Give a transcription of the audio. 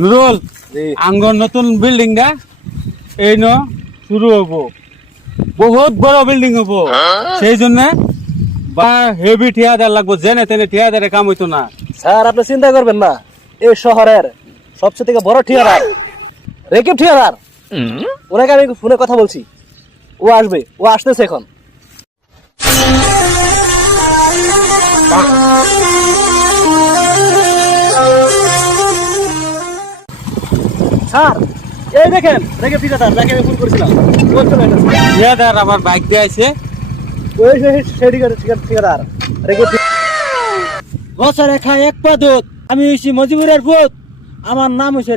নুরুল আঙ্গর নতুন বিল্ডিং টা এই ন শুরু হবো, বহুত বড় বিল্ডিং হবো। সেই জন্য বা হেভি ঠিয়াদার লাগবো, জেনে তেনে ঠিয়াদারে কাম হইতো না। স্যার আপনি চিন্তা করবেন না, এই শহরের সবচেয়ে থেকে বড় ঠিকাদার রেকিব ঠিকাদার, ওনাকে আমি ফোনে কথা বলছি, ও আসবে, ও আসতেছে এখন। স্যার এই দেখেন রেকিব ঠিকাদার, যাকে আমি ফোন করেছিলাম, ও চলে এসেছে। ঠিয়াদার আবার বাইক দিয়ে আছে। ওই সেই ঠিকাদার রেকিব। বছরে খায় এক পা দুধ, আমি হইছি মজিবুরের পুত, আমার নাম হইছে